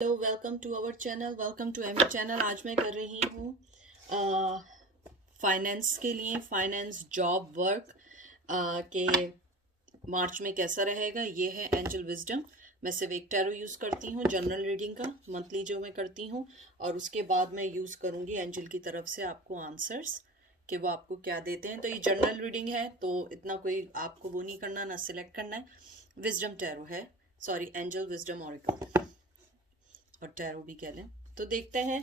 Hello, welcome to our channel, welcome to Amy channel. आज मैं कर रही हूँ फाइनेंस के लिए, फाइनेंस जॉब वर्क के मार्च में कैसा रहेगा। ये है एंजल विजडम। मैं सिर्फ एक टैरो यूज़ करती हूँ जनरल रीडिंग का, मंथली जो मैं करती हूँ, और उसके बाद मैं यूज़ करूँगी एंजल की तरफ से आपको आंसर्स कि वो आपको क्या देते हैं। तो ये जनरल रीडिंग है, तो इतना कोई आपको वो नहीं करना, ना सिलेक्ट करना है। विजडम टैरो है, सॉरी एंजल विजडम ऑरिकल, और टैरो भी कह लें। तो देखते हैं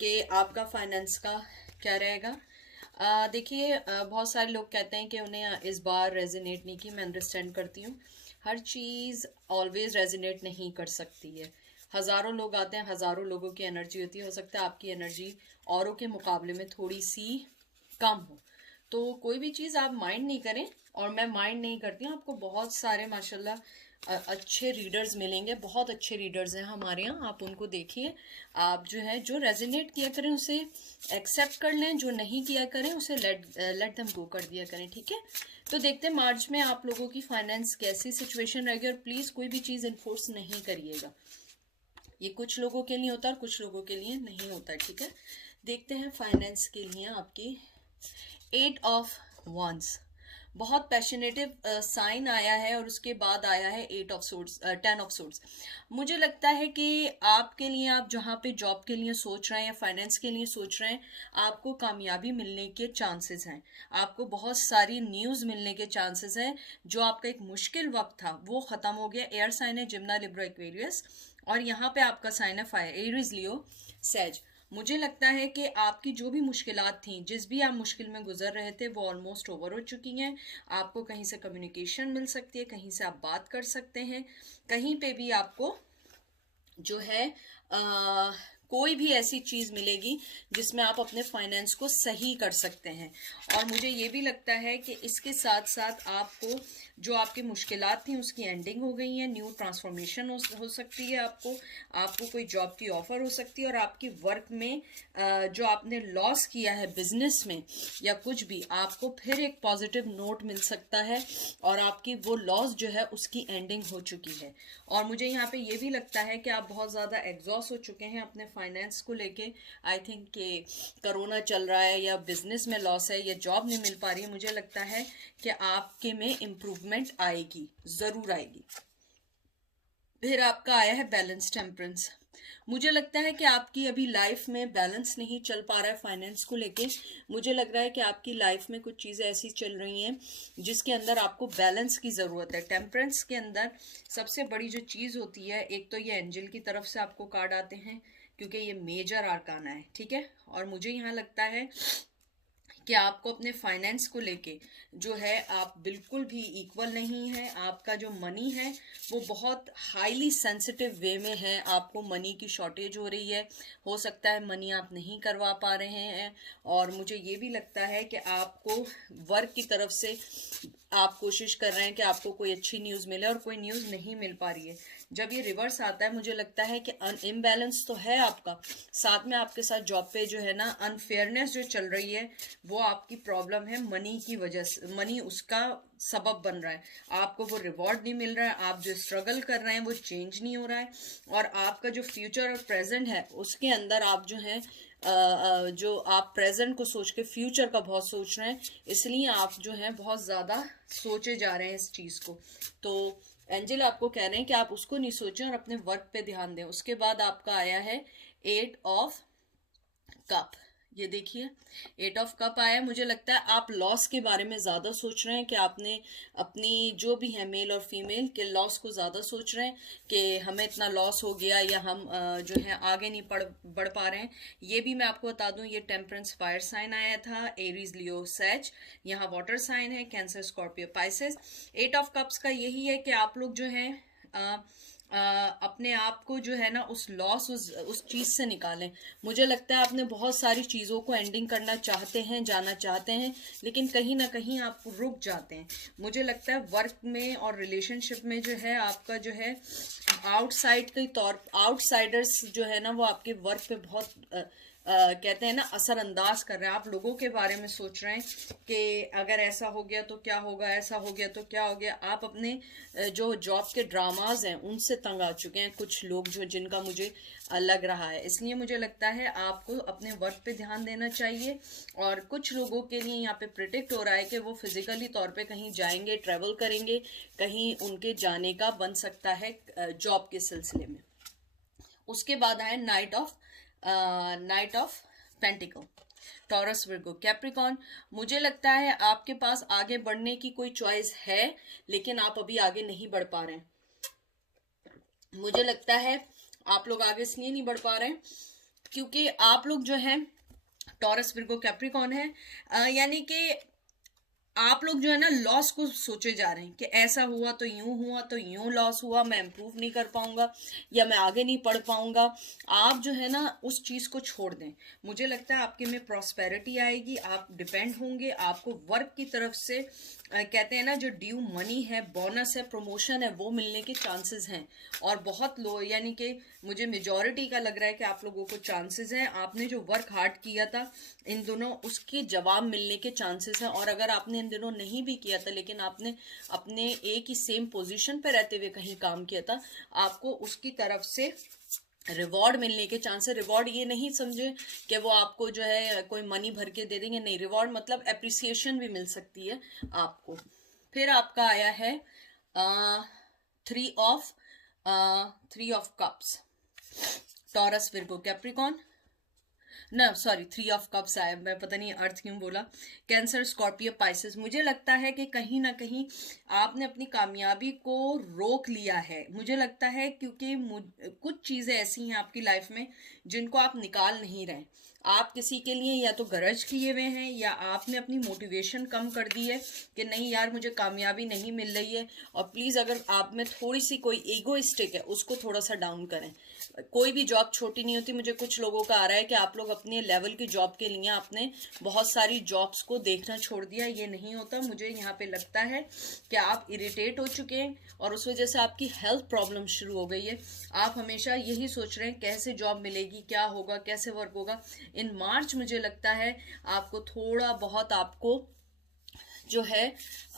कि आपका फाइनेंस का क्या रहेगा। देखिए, बहुत सारे लोग कहते हैं कि उन्हें इस बार रेजोनेट नहीं की। मैं अंडरस्टैंड करती हूँ, हर चीज़ ऑलवेज रेजोनेट नहीं कर सकती है। हज़ारों लोग आते हैं, हज़ारों लोगों की एनर्जी होती है। हो सकता है आपकी एनर्जी औरों के मुकाबले में थोड़ी सी कम हो, तो कोई भी चीज़ आप माइंड नहीं करें। और मैं माइंड नहीं करती हूँ। आपको बहुत सारे माशाल्लाह अच्छे रीडर्स मिलेंगे, बहुत अच्छे रीडर्स हैं हमारे यहाँ। आप उनको देखिए, आप जो है जो रेजोनेट किया करें उसे एक्सेप्ट कर लें, जो नहीं किया करें उसे लेट देम गो कर दिया करें, ठीक है। तो देखते हैं मार्च में आप लोगों की फाइनेंस कैसी सिचुएशन रहेगी। और प्लीज़ कोई भी चीज़ इन्फोर्स नहीं करिएगा, ये कुछ लोगों के लिए होता है और कुछ लोगों के लिए नहीं होता है, ठीक है। देखते हैं फाइनेंस के लिए आपकी 8 ऑफ वंस, बहुत पैशनेटिव साइन आया है, और उसके बाद आया है 8 ऑफ सोर्ड्स, 10 ऑफ सोर्ड्स। मुझे लगता है कि आपके लिए, आप जहाँ पे जॉब के लिए सोच रहे हैं या फाइनेंस के लिए सोच रहे हैं, आपको कामयाबी मिलने के चांसेस हैं। आपको बहुत सारी न्यूज़ मिलने के चांसेस हैं। जो आपका एक मुश्किल वक्त था वो ख़त्म हो गया। एयर साइन है जिम्ना, लिब्रा, एक्वेरियस, और यहाँ पे आपका साइन है फायर, एरीज, लियो, सेज। मुझे लगता है कि आपकी जो भी मुश्किलात थी, जिस भी आप मुश्किल में गुजर रहे थे, वो ऑलमोस्ट ओवर हो चुकी हैं। आपको कहीं से कम्युनिकेशन मिल सकती है, कहीं से आप बात कर सकते हैं, कहीं पे भी आपको जो है कोई भी ऐसी चीज़ मिलेगी जिसमें आप अपने फाइनेंस को सही कर सकते हैं। और मुझे ये भी लगता है कि इसके साथ साथ आपको जो आपकी मुश्किलात थी उसकी एंडिंग हो गई है। न्यू ट्रांसफॉर्मेशन हो सकती है। आपको कोई जॉब की ऑफर हो सकती है, और आपकी वर्क में जो आपने लॉस किया है बिजनेस में या कुछ भी, आपको फिर एक पॉजिटिव नोट मिल सकता है, और आपकी वो लॉस जो है उसकी एंडिंग हो चुकी है। और मुझे यहाँ पे ये भी लगता है कि आप बहुत ज़्यादा एग्जॉस्ट हो चुके हैं अपने फाइनेंस को लेके। आई थिंक कि कोरोना चल रहा है, या बिजनेस में लॉस है, या जॉब नहीं मिल पा रही है। मुझे लगता है कि आपके में इम्प्रूवमेंट आएगी, ज़रूर आएगी। फिर आपका आया है बैलेंस, टेम्परेंस। मुझे लगता है कि आपकी अभी लाइफ में बैलेंस नहीं चल पा रहा है फाइनेंस को लेके। मुझे लग रहा है कि आपकी लाइफ में कुछ चीज़ें ऐसी चल रही हैं जिसके अंदर आपको बैलेंस की ज़रूरत है। टेम्परेंस के अंदर सबसे बड़ी जो चीज़ होती है, एक तो ये एंजल की तरफ से आपको कार्ड आते हैं, क्योंकि ये मेजर आर्काना है, ठीक है। और मुझे यहाँ लगता है कि आपको अपने फाइनेंस को लेके जो है, आप बिल्कुल भी इक्वल नहीं है। आपका जो मनी है वो बहुत हाईली सेंसिटिव वे में है। आपको मनी की शॉर्टेज हो रही है, हो सकता है मनी आप नहीं करवा पा रहे हैं। और मुझे ये भी लगता है कि आपको वर्क की तरफ से आप कोशिश कर रहे हैं कि आपको कोई अच्छी न्यूज़ मिले, और कोई न्यूज़ नहीं मिल पा रही है। जब ये रिवर्स आता है, मुझे लगता है कि इम्बैलेंस तो है आपका, साथ में आपके साथ जॉब पे जो है ना अनफेयरनेस जो चल रही है, वो आपकी प्रॉब्लम है मनी की वजह से। मनी उसका सबब बन रहा है। आपको वो रिवॉर्ड नहीं मिल रहा है, आप जो स्ट्रगल कर रहे हैं वो चेंज नहीं हो रहा है, और आपका जो फ्यूचर और प्रेजेंट है उसके अंदर आप जो है जो आप प्रेजेंट को सोच के फ्यूचर का बहुत सोच रहे हैं, इसलिए आप जो है बहुत ज़्यादा सोचे जा रहे हैं इस चीज़ को। तो एंजल आपको कह रहे हैं कि आप उसको नहीं सोचें और अपने वर्क पे ध्यान दें। उसके बाद आपका आया है 8 ऑफ कप। ये देखिए, 8 ऑफ कप आया। मुझे लगता है आप लॉस के बारे में ज़्यादा सोच रहे हैं, कि आपने अपनी जो भी है मेल और फीमेल के लॉस को ज़्यादा सोच रहे हैं कि हमें इतना लॉस हो गया, या हम जो है आगे नहीं बढ़ पा रहे हैं। ये भी मैं आपको बता दूं, ये टेम्परेंस फायर साइन आया था, एरीज, लियो, सेज। यहाँ वाटर साइन है, cancer, Scorpio, Pisces. 8 of cups का यही है कि आप लोग जो है अपने आप को जो है ना उस लॉस, उस चीज़ से निकालें। मुझे लगता है आपने बहुत सारी चीज़ों को एंडिंग करना चाहते हैं, जाना चाहते हैं, लेकिन कहीं ना कहीं आप रुक जाते हैं। मुझे लगता है वर्क में और रिलेशनशिप में जो है आपका जो है आउटसाइडर्स जो है ना वो आपके वर्क पे बहुत कहते हैं ना असरअंदाज कर रहे हैं, आप लोगों के बारे में सोच रहे हैं कि अगर ऐसा हो गया तो क्या होगा, ऐसा हो गया तो क्या हो गया। आप अपने जो जॉब के ड्रामाज हैं उनसे तंग आ चुके हैं कुछ लोग, जो जिनका मुझे लग रहा है। इसलिए मुझे लगता है आपको अपने वर्क पे ध्यान देना चाहिए। और कुछ लोगों के लिए यहाँ पे प्रिडिक्ट हो रहा है कि वो फिजिकली तौर पे कहीं जाएंगे, ट्रेवल करेंगे, कहीं उनके जाने का बन सकता है जॉब के सिलसिले में। उसके बाद आए night of pentacle, taurus, Virgo, Capricorn. मुझे लगता है आपके पास आगे बढ़ने की कोई चॉइस है, लेकिन आप अभी आगे नहीं बढ़ पा रहे हैं। मुझे लगता है आप लोग आगे इसलिए नहीं बढ़ पा रहे हैं क्योंकि आप लोग जो हैं टॉरस, विर्गो, कैप्रिकॉर्न है, यानी कि आप लोग जो है ना लॉस को सोचे जा रहे हैं कि ऐसा हुआ तो यूं लॉस हुआ, मैं इम्प्रूव नहीं कर पाऊंगा या मैं आगे नहीं पढ़ पाऊंगा। आप जो है ना उस चीज को छोड़ दें। मुझे लगता है आपके में प्रॉस्पेरिटी आएगी, आप डिपेंड होंगे, आपको वर्क की तरफ से कहते हैं ना जो ड्यू मनी है, बोनस है, प्रमोशन है, वो मिलने के चांसेस हैं। और बहुत लो, यानी कि मुझे मेजॉरिटी का लग रहा है कि आप लोगों को चांसेस हैं, आपने जो वर्क हार्ड किया था इन दोनों उसके जवाब मिलने के चांसेस हैं। और अगर आपने इन दिनों नहीं भी किया था लेकिन आपने अपने एक ही सेम पोजीशन पे रहते हुए कहीं काम किया था, आपको उसकी तरफ से रिवॉर्ड मिलने के चांस है। रिवॉर्ड ये नहीं समझे कि वो आपको जो है कोई मनी भर के दे देंगे, नहीं, रिवॉर्ड मतलब एप्रिसिएशन भी मिल सकती है आपको। फिर आपका आया है three of cups, taurus, Virgo, Capricorn, ना सॉरी, थ्री ऑफ कप्स आया, मैं पता नहीं अर्थ क्यों बोला, कैंसर, स्कॉर्पियो, पाइसेस। मुझे लगता है कि कहीं ना कहीं आपने अपनी कामयाबी को रोक लिया है, मुझे लगता है, क्योंकि कुछ चीजें ऐसी हैं आपकी लाइफ में जिनको आप निकाल नहीं रहे। आप किसी के लिए या तो गरज किए हुए हैं या आपने अपनी मोटिवेशन कम कर दी है कि नहीं यार मुझे कामयाबी नहीं मिल रही है। और प्लीज अगर आप में थोड़ी सी कोई ईगोइस्टिक है उसको थोड़ा सा डाउन करें। कोई भी जॉब छोटी नहीं होती। मुझे कुछ लोगों का आ रहा है कि आप लोग अपने लेवल की जॉब के लिए आपने बहुत सारी जॉब्स को देखना छोड़ दिया, ये नहीं होता। मुझे यहाँ पे लगता है कि आप इरिटेट हो चुके हैं और उस वजह से आपकी हेल्थ प्रॉब्लम शुरू हो गई है। आप हमेशा यही सोच रहे हैं कैसे जॉब मिलेगी, क्या होगा, कैसे वर्क होगा। इन मार्च मुझे लगता है आपको थोड़ा बहुत आपको जो है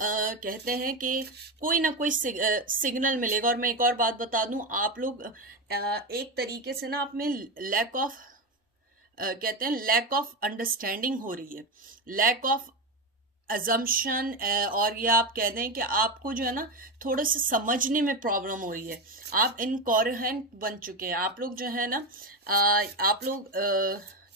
कहते हैं कि कोई ना कोई सिग्नल मिलेगा। और मैं एक और बात बता दूं, आप लोग एक तरीके से ना आप में लैक ऑफ कहते हैं लैक ऑफ अंडरस्टैंडिंग हो रही है, लैक ऑफ अजम्पशन, और ये आप कह दें कि आपको जो है ना थोड़े से समझने में प्रॉब्लम हो रही है। आप इनकॉरहेंट बन चुके हैं। आप लोग जो है ना आप लोग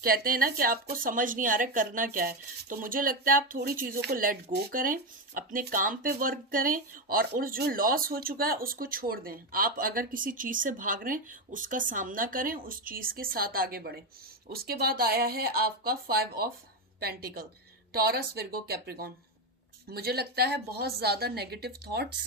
कहते हैं ना कि आपको समझ नहीं आ रहा है करना क्या है। तो मुझे लगता है आप थोड़ी चीज़ों को लेट गो करें, अपने काम पे वर्क करें और उस जो लॉस हो चुका है उसको छोड़ दें। आप अगर किसी चीज़ से भाग रहे हैं उसका सामना करें, उस चीज़ के साथ आगे बढ़ें। उसके बाद आया है आपका 5 of pentacle, taurus, Virgo, Capricorn. मुझे लगता है बहुत ज़्यादा नेगेटिव थॉट्स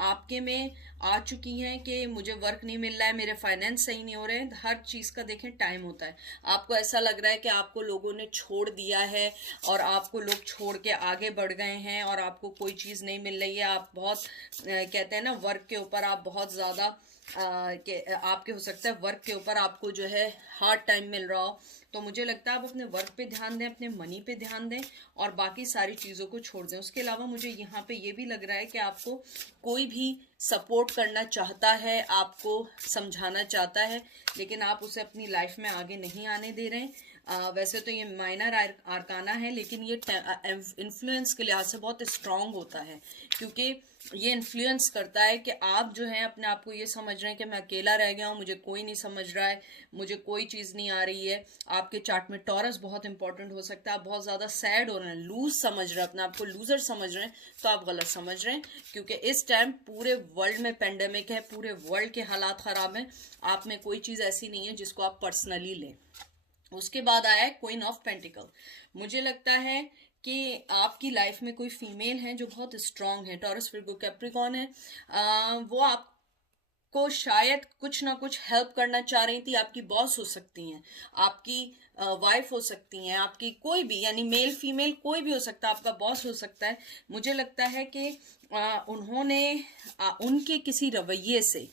आपके में आ चुकी हैं कि मुझे वर्क नहीं मिल रहा है, मेरे फाइनेंस सही नहीं हो रहे हैं। हर चीज़ का देखें टाइम होता है। आपको ऐसा लग रहा है कि आपको लोगों ने छोड़ दिया है और आपको लोग छोड़ के आगे बढ़ गए हैं और आपको कोई चीज़ नहीं मिल रही है। आप बहुत कहते हैं ना वर्क के ऊपर आप बहुत ज़्यादा आपके हो सकता है वर्क के ऊपर आपको जो है हार्ड टाइम मिल रहा हो। तो मुझे लगता है आप अपने वर्क पे ध्यान दें, अपने मनी पे ध्यान दें और बाकी सारी चीज़ों को छोड़ दें। उसके अलावा मुझे यहाँ पे ये भी लग रहा है कि आपको कोई भी सपोर्ट करना चाहता है, आपको समझाना चाहता है, लेकिन आप उसे अपनी लाइफ में आगे नहीं आने दे रहे हैं। वैसे तो ये माइनर आरकाना है लेकिन ये इन्फ्लुएंस के लिहाज से बहुत स्ट्रांग होता है, क्योंकि ये इन्फ्लुएंस करता है कि आप जो हैं अपने आप को ये समझ रहे हैं कि मैं अकेला रह गया हूँ, मुझे कोई नहीं समझ रहा है, मुझे कोई चीज़ नहीं आ रही है। आपके चार्ट में टॉरस बहुत इंपॉर्टेंट हो सकता है। आप बहुत ज़्यादा सैड हो रहे हैं, लूज समझ रहे हैं, अपने आप को लूजर समझ रहे हैं, तो आप गलत समझ रहे हैं। क्योंकि इस टाइम पूरे वर्ल्ड में पेंडेमिक है, पूरे वर्ल्ड के हालात ख़राब हैं। आप में कोई चीज़ ऐसी नहीं है जिसको आप पर्सनली लें। उसके बाद आया है क्वीन ऑफ पेंटिकल। मुझे लगता है कि आपकी लाइफ में कोई फीमेल है जो बहुत स्ट्रांग है, टॉरस, विर्गो, कैप्रिकॉर्न है। वो आपको शायद कुछ ना कुछ हेल्प करना चाह रही थी। आपकी बॉस हो सकती हैं, आपकी वाइफ हो सकती हैं, आपकी कोई भी, यानी मेल फीमेल कोई भी हो सकता है, आपका बॉस हो सकता है। मुझे लगता है कि उन्होंने उनके किसी रवैये से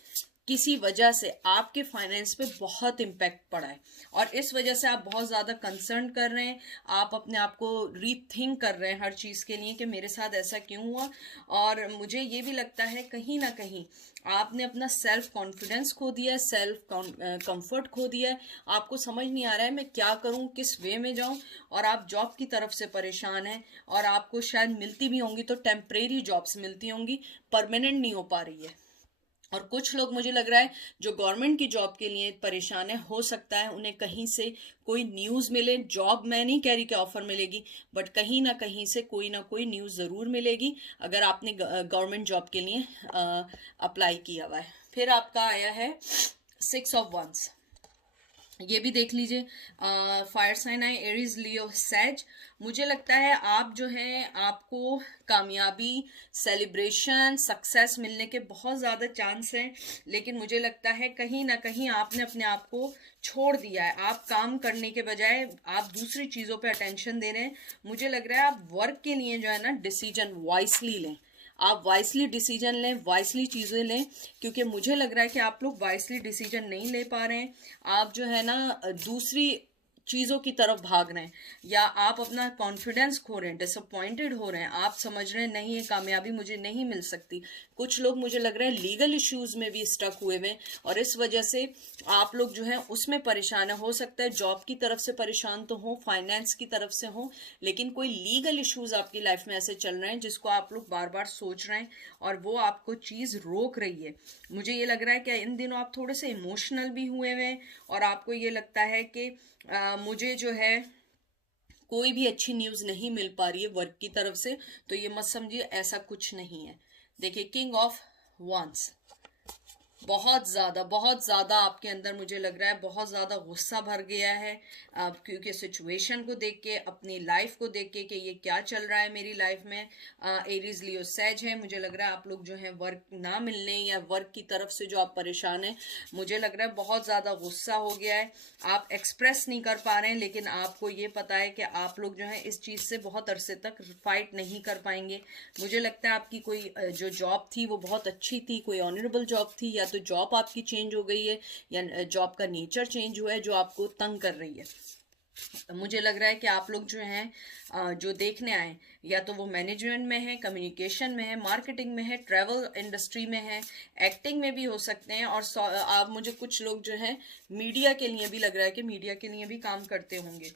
किसी वजह से आपके फाइनेंस पे बहुत इम्पैक्ट पड़ा है और इस वजह से आप बहुत ज़्यादा कंसर्न कर रहे हैं, आप अपने आप को रीथिंक कर रहे हैं हर चीज़ के लिए कि मेरे साथ ऐसा क्यों हुआ। और मुझे ये भी लगता है कहीं ना कहीं आपने अपना सेल्फ कॉन्फिडेंस खो दिया है, सेल्फ कंफर्ट खो दिया है, आपको समझ नहीं आ रहा है मैं क्या करूं, किस वे में जाऊं। और आप जॉब की तरफ से परेशान हैं और आपको शायद मिलती भी होंगी तो टेम्परेरी जॉब्स मिलती होंगी, परमानेंट नहीं हो पा रही है। और कुछ लोग मुझे लग रहा है जो गवर्नमेंट की जॉब के लिए परेशान है, हो सकता है उन्हें कहीं से कोई न्यूज़ मिले। जॉब मैं नहीं कह रही कि ऑफर मिलेगी, बट कहीं ना कोई न्यूज़ ज़रूर मिलेगी अगर आपने गवर्नमेंट जॉब के लिए अप्लाई किया हुआ है। फिर आपका आया है 6 ऑफ वंस, ये भी देख लीजिए। फायर साइन है एरीज लियो सेज। मुझे लगता है आप जो है आपको कामयाबी, सेलिब्रेशन, सक्सेस मिलने के बहुत ज़्यादा चांस हैं, लेकिन मुझे लगता है कहीं ना कहीं आपने अपने आप को छोड़ दिया है। आप काम करने के बजाय आप दूसरी चीज़ों पे अटेंशन दे रहे हैं। मुझे लग रहा है आप वर्क के लिए जो है ना डिसीजन वाइसली लें, आप वाइसली डिसीजन लें, वाइसली चीज़ें लें, क्योंकि मुझे लग रहा है कि आप लोग वाइसली डिसीजन नहीं ले पा रहे हैं। आप जो है ना दूसरी चीज़ों की तरफ भाग रहे हैं या आप अपना कॉन्फिडेंस खो रहे हैं, डिसअपॉइंटेड हो रहे हैं, आप समझ रहे हैं नहीं ये कामयाबी मुझे नहीं मिल सकती। कुछ लोग मुझे लग रहा है लीगल इश्यूज में भी स्टक हुए हुए और इस वजह से आप लोग जो है उसमें परेशान है। हो सकता है जॉब की तरफ से परेशान तो हो, फाइनेंस की तरफ से हो, लेकिन कोई लीगल इश्यूज आपकी लाइफ में ऐसे चल रहे हैं जिसको आप लोग बार बार सोच रहे हैं और वो आपको चीज़ रोक रही है। मुझे ये लग रहा है कि इन दिनों आप थोड़े से इमोशनल भी हुए हुए हैं और आपको ये लगता है कि मुझे जो है कोई भी अच्छी न्यूज़ नहीं मिल पा रही है वर्क की तरफ से, तो ये मत समझिए ऐसा कुछ नहीं है। देखिए किंग ऑफ वंस, बहुत ज़्यादा आपके अंदर मुझे लग रहा है बहुत ज़्यादा गुस्सा भर गया है क्योंकि सिचुएशन को देख के, अपनी लाइफ को देख के कि ये क्या चल रहा है मेरी लाइफ में। एरीज लियो सेज है, मुझे लग रहा है आप लोग जो है वर्क ना मिलने या वर्क की तरफ से जो आप परेशान हैं, मुझे लग रहा है बहुत ज़्यादा गुस्सा हो गया है। आप एक्सप्रेस नहीं कर पा रहे हैं, लेकिन आपको ये पता है कि आप लोग जो है इस चीज़ से बहुत अरसे तक फाइट नहीं कर पाएंगे। मुझे लगता है आपकी कोई जो जॉब थी वो बहुत अच्छी थी, कोई ऑनरेबल जॉब थी, या तो जॉब आपकी चेंज हो गई है या जॉब का नेचर चेंज हुआ है जो आपको तंग कर रही है। मुझे लग रहा है कि आप लोग जो हैं जो देखने आए, या तो वो मैनेजमेंट में है, कम्युनिकेशन में है, मार्केटिंग में है, ट्रैवल इंडस्ट्री में है, एक्टिंग में भी हो सकते हैं, और आप मुझे कुछ लोग जो है मीडिया के लिए भी लग रहा है कि मीडिया के लिए भी काम करते होंगे।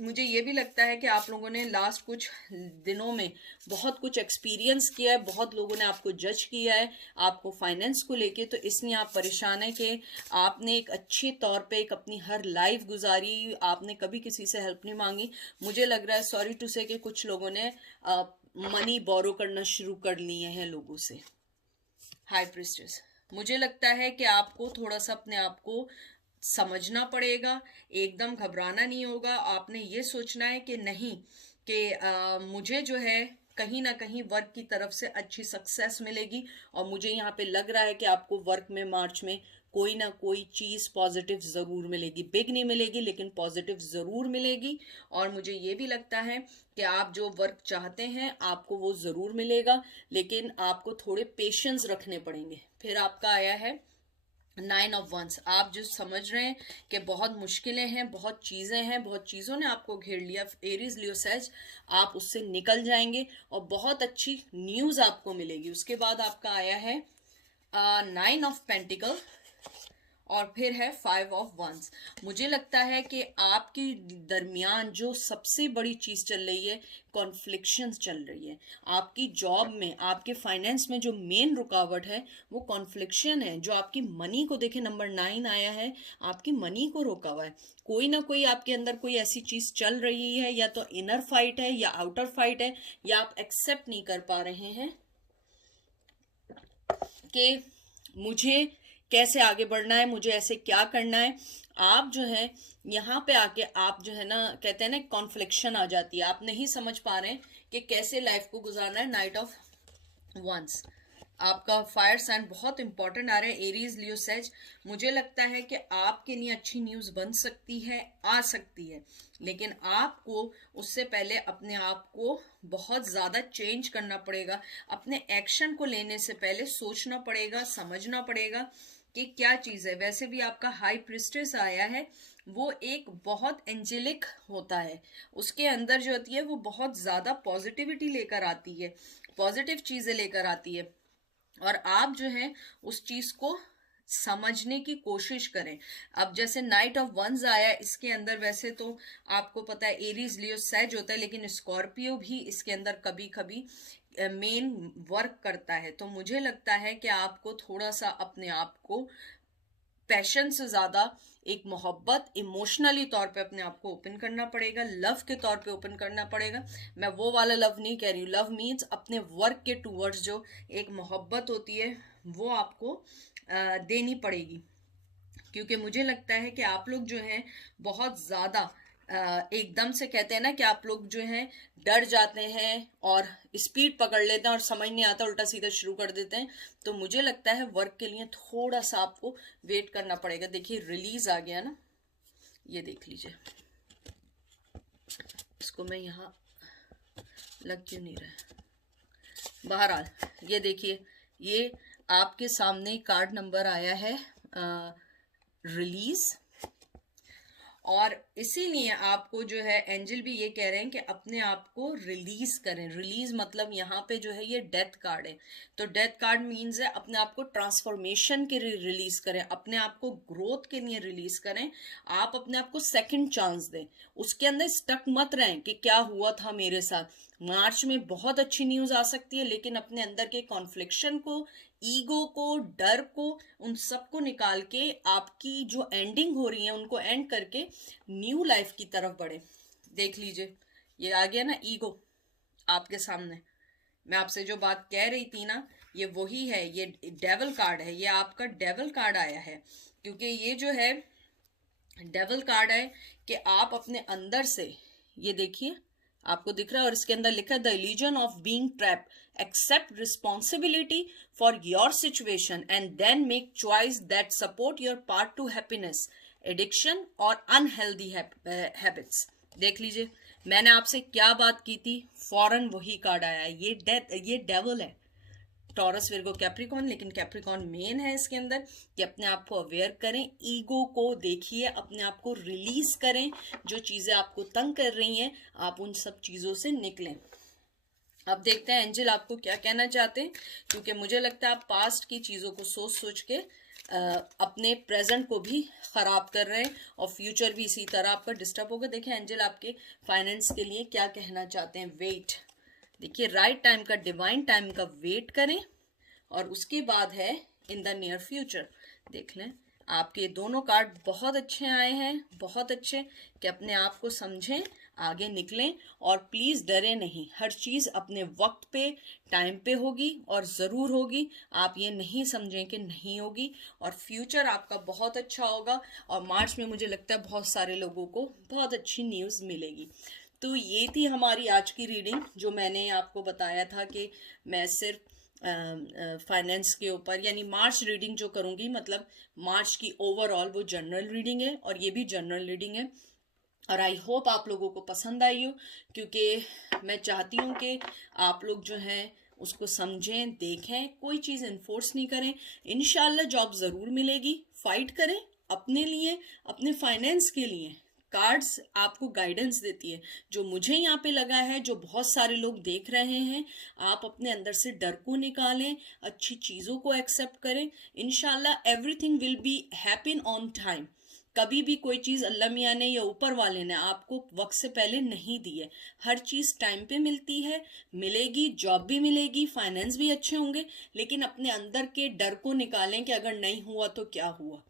मुझे ये भी लगता है कि आप लोगों ने लास्ट कुछ दिनों में बहुत कुछ एक्सपीरियंस किया है, बहुत लोगों ने आपको जज किया है आपको फाइनेंस को लेके, तो इसलिए आप परेशान हैं कि आपने एक अच्छे तौर पे एक अपनी हर लाइफ गुजारी, आपने कभी किसी से हेल्प नहीं मांगी। मुझे लग रहा है सॉरी टू से कि कुछ लोगों ने मनी बोरो करना शुरू कर लिए हैं लोगों से। हाई प्रिस्टेस, मुझे लगता है कि आपको थोड़ा सा अपने आप को समझना पड़ेगा, एकदम घबराना नहीं होगा। आपने ये सोचना है कि नहीं कि मुझे जो है कहीं ना कहीं वर्क की तरफ से अच्छी सक्सेस मिलेगी, और मुझे यहाँ पे लग रहा है कि आपको वर्क में मार्च में कोई ना कोई चीज़ पॉजिटिव ज़रूर मिलेगी। बिग नहीं मिलेगी लेकिन पॉजिटिव ज़रूर मिलेगी। और मुझे ये भी लगता है कि आप जो वर्क चाहते हैं आपको वो ज़रूर मिलेगा, लेकिन आपको थोड़े पेशेंस रखने पड़ेंगे। फिर आपका आया है 9 ऑफ वंस। आप जो समझ रहे हैं कि बहुत मुश्किलें हैं, बहुत चीज़ें हैं, बहुत चीज़ों ने आपको घेर लिया, एरीज लियो सेज, आप उससे निकल जाएंगे और बहुत अच्छी न्यूज़ आपको मिलेगी। उसके बाद आपका आया है 9 ऑफ पेंटिकल और फिर है 5 ऑफ वंस। मुझे लगता है कि आपके दरमियान जो सबसे बड़ी चीज़ चल रही है, कॉन्फ्लिक्शंस चल रही है। आपकी जॉब में, आपके फाइनेंस में जो मेन रुकावट है वो कॉन्फ्लिक्शन है, जो आपकी मनी को देखे, नंबर 9 आया है, आपकी मनी को रोका हुआ है। कोई ना कोई आपके अंदर कोई ऐसी चीज़ चल रही है, या तो इनर फाइट है या आउटर फाइट है, या आप एक्सेप्ट नहीं कर पा रहे हैं कि मुझे कैसे आगे बढ़ना है, मुझे ऐसे क्या करना है। आप जो है यहाँ पे आके आप जो है ना, कहते हैं ना कॉन्फ्लिक्शन आ जाती है, आप नहीं समझ पा रहे हैं कि कैसे लाइफ को गुजारना है। 9 ऑफ वंस, आपका फायर साइन बहुत इंपॉर्टेंट आ रहा है, एरीज लियो सेज। मुझे लगता है कि आपके लिए अच्छी न्यूज़ बन सकती है, आ सकती है, लेकिन आपको उससे पहले अपने आप को बहुत ज़्यादा चेंज करना पड़ेगा। अपने एक्शन को लेने से पहले सोचना पड़ेगा, समझना पड़ेगा कि क्या चीज है। वैसे भी आपका हाई प्रिस्टेस आया है, वो एक बहुत एंजेलिक होता है, उसके अंदर जो होती है वो बहुत ज्यादा पॉजिटिविटी लेकर आती है, पॉजिटिव चीजें लेकर आती है, और आप जो है उस चीज को समझने की कोशिश करें। अब जैसे नाइट ऑफ वंस आया, इसके अंदर वैसे तो आपको पता है एरीज लियो सेज होता है, लेकिन स्कॉर्पियो भी इसके अंदर कभी कभी मेन वर्क करता है। तो मुझे लगता है कि आपको थोड़ा सा अपने आप को पैशन से ज्यादा एक मोहब्बत, इमोशनली तौर पे अपने आप को ओपन करना पड़ेगा, लव के तौर पे ओपन करना पड़ेगा। मैं वो वाला लव नहीं कह रही हूँ, लव मीन्स अपने वर्क के टूवर्ड्स जो एक मोहब्बत होती है वो आपको देनी पड़ेगी। क्योंकि मुझे लगता है कि आप लोग जो हैं बहुत ज्यादा एकदम से कहते हैं ना कि आप लोग जो हैं डर जाते हैं और स्पीड पकड़ लेते हैं और समझ नहीं आता, उल्टा सीधा शुरू कर देते हैं। तो मुझे लगता है वर्क के लिए थोड़ा सा आपको वेट करना पड़ेगा। देखिए रिलीज आ गया ना, ये देख लीजिए, इसको मैं यहाँ लग क्यों नहीं रहा। बहरहाल ये देखिए, ये आपके सामने कार्ड नंबर आया है रिलीज, और इसीलिए आपको जो है एंजल भी ये कह रहे हैं कि अपने आप को रिलीज करें। रिलीज मतलब यहाँ पे जो है ये डेथ कार्ड है, तो डेथ कार्ड मीन्स है अपने आप को ट्रांसफॉर्मेशन के लिए रिलीज करें, अपने आप को ग्रोथ के लिए रिलीज करें। आप अपने आप को सेकंड चांस दें, उसके अंदर स्टक मत रहें कि क्या हुआ था मेरे साथ। मार्च में बहुत अच्छी न्यूज आ सकती है, लेकिन अपने अंदर के कॉन्फ्लिक्शन को, ईगो को, डर को, उन सबको निकाल के आपकी जो एंडिंग हो रही है उनको एंड करके न्यू लाइफ की तरफ बढ़े। देख लीजिए ये आ गया ना ईगो आपके सामने। मैं आपसे जो बात कह रही थी ना, ये वही है, ये डेविल कार्ड है, ये आपका डेविल कार्ड आया है। क्योंकि ये जो है डेविल कार्ड है कि आप अपने अंदर से, ये देखिए आपको दिख रहा है, और इसके अंदर लिखा है the illusion of being trap, accept responsibility for your situation and then make choice that support your part to happiness, addiction और अनहेल्दी हैबिट्स। देख लीजिए मैंने आपसे क्या बात की थी, फौरन वही कार्ड आया है। ये डेविल है, टॉरस विर्गो कैप्रिकॉन, लेकिन कैप्रिकॉन मेन है इसके अंदर, कि अपने आप को अवेयर करें, ईगो को देखिए, अपने आप को रिलीज करें, जो चीजें आपको तंग कर रही हैं आप उन सब चीजों से निकलें। अब देखते हैं एंजल आपको क्या कहना चाहते हैं, क्योंकि मुझे लगता है आप पास्ट की चीजों को सोच सोच के अपने प्रेजेंट को भी खराब कर रहे हैं और फ्यूचर भी इसी तरह आपका डिस्टर्ब होगा। देखिए एंजल आपके फाइनेंस के लिए क्या कहना चाहते हैं। वेट, देखिए राइट टाइम का, डिवाइन टाइम का वेट करें, और उसके बाद है इन द नियर फ्यूचर। देख लें आपके दोनों कार्ड बहुत अच्छे आए हैं, बहुत अच्छे, कि अपने आप को समझें, आगे निकलें, और प्लीज डरे नहीं। हर चीज अपने वक्त पे, टाइम पे होगी और जरूर होगी। आप ये नहीं समझें कि नहीं होगी, और फ्यूचर आपका बहुत अच्छा होगा। और मार्च में मुझे लगता है बहुत सारे लोगों को बहुत अच्छी न्यूज मिलेगी। तो ये थी हमारी आज की रीडिंग, जो मैंने आपको बताया था कि मैं सिर्फ फाइनेंस के ऊपर, यानी मार्च रीडिंग जो करूंगी, मतलब मार्च की ओवरऑल वो जनरल रीडिंग है, और ये भी जनरल रीडिंग है। और आई होप आप लोगों को पसंद आई हो, क्योंकि मैं चाहती हूँ कि आप लोग जो हैं उसको समझें, देखें, कोई चीज़ इन्फोर्स नहीं करें। इंशाल्लाह जॉब ज़रूर मिलेगी, फाइट करें अपने लिए, अपने फाइनेंस के लिए। कार्ड्स आपको गाइडेंस देती है, जो मुझे यहाँ पे लगा है, जो बहुत सारे लोग देख रहे हैं। आप अपने अंदर से डर को निकालें, अच्छी चीज़ों को एक्सेप्ट करें, इंशाल्लाह everything will be happen on time. कभी भी कोई चीज़ अल्लाह मियाँ ने या ऊपर वाले ने आपको वक्त से पहले नहीं दी है। हर चीज़ टाइम पे मिलती है, मिलेगी, जॉब भी मिलेगी, फाइनेंस भी अच्छे होंगे। लेकिन अपने अंदर के डर को निकालें कि अगर नहीं हुआ तो क्या हुआ,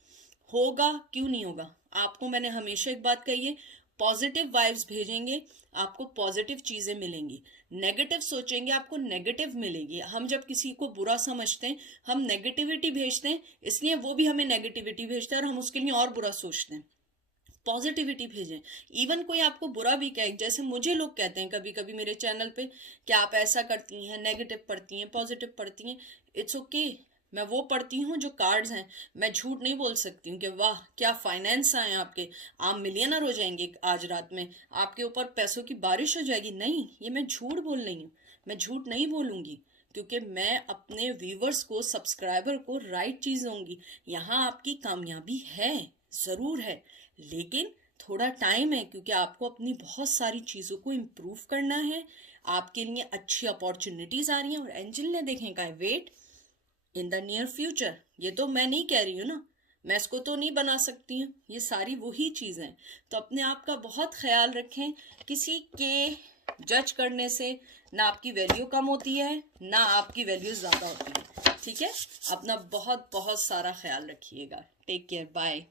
होगा क्यों नहीं होगा। आपको मैंने हमेशा एक बात कही है, पॉजिटिव वाइब्स भेजेंगे आपको पॉजिटिव चीजें मिलेंगी, नेगेटिव सोचेंगे आपको नेगेटिव मिलेगी। हम जब किसी को बुरा समझते हैं, हम नेगेटिविटी भेजते हैं, इसलिए वो भी हमें नेगेटिविटी भेजता है और हम उसके लिए और बुरा सोचते हैं। पॉजिटिविटी भेजें। इवन कोई आपको बुरा भी कहे, जैसे मुझे लोग कहते हैं कभी कभी मेरे चैनल पे कि आप ऐसा करती हैं, नेगेटिव पढ़ती हैं, पॉजिटिव पढ़ती हैं। इट्स ओके, मैं वो पढ़ती हूँ जो कार्ड्स हैं। मैं झूठ नहीं बोल सकती हूँ कि वाह क्या फाइनेंस आए आपके, आप मिलियनर हो जाएंगे आज रात में, आपके ऊपर पैसों की बारिश हो जाएगी। नहीं, ये मैं झूठ बोल रही हूँ, मैं झूठ नहीं बोलूंगी, क्योंकि मैं अपने व्यूवर्स को, सब्सक्राइबर को राइट चीज दूंगी। यहाँ आपकी कामयाबी है, जरूर है, लेकिन थोड़ा टाइम है, क्योंकि आपको अपनी बहुत सारी चीजों को इम्प्रूव करना है। आपके लिए अच्छी अपॉर्चुनिटीज आ रही हैं और एंजल ने देखें का wait in the near future. ये तो मैं नहीं कह रही हूँ ना, मैं इसको तो नहीं बना सकती हूँ, ये सारी वही चीजें। तो अपने आप का बहुत ख्याल रखें। किसी के जज करने से ना आपकी वैल्यू कम होती है, ना आपकी वैल्यू ज्यादा होती है। ठीक है, अपना बहुत बहुत सारा ख्याल रखिएगा। Take care, bye.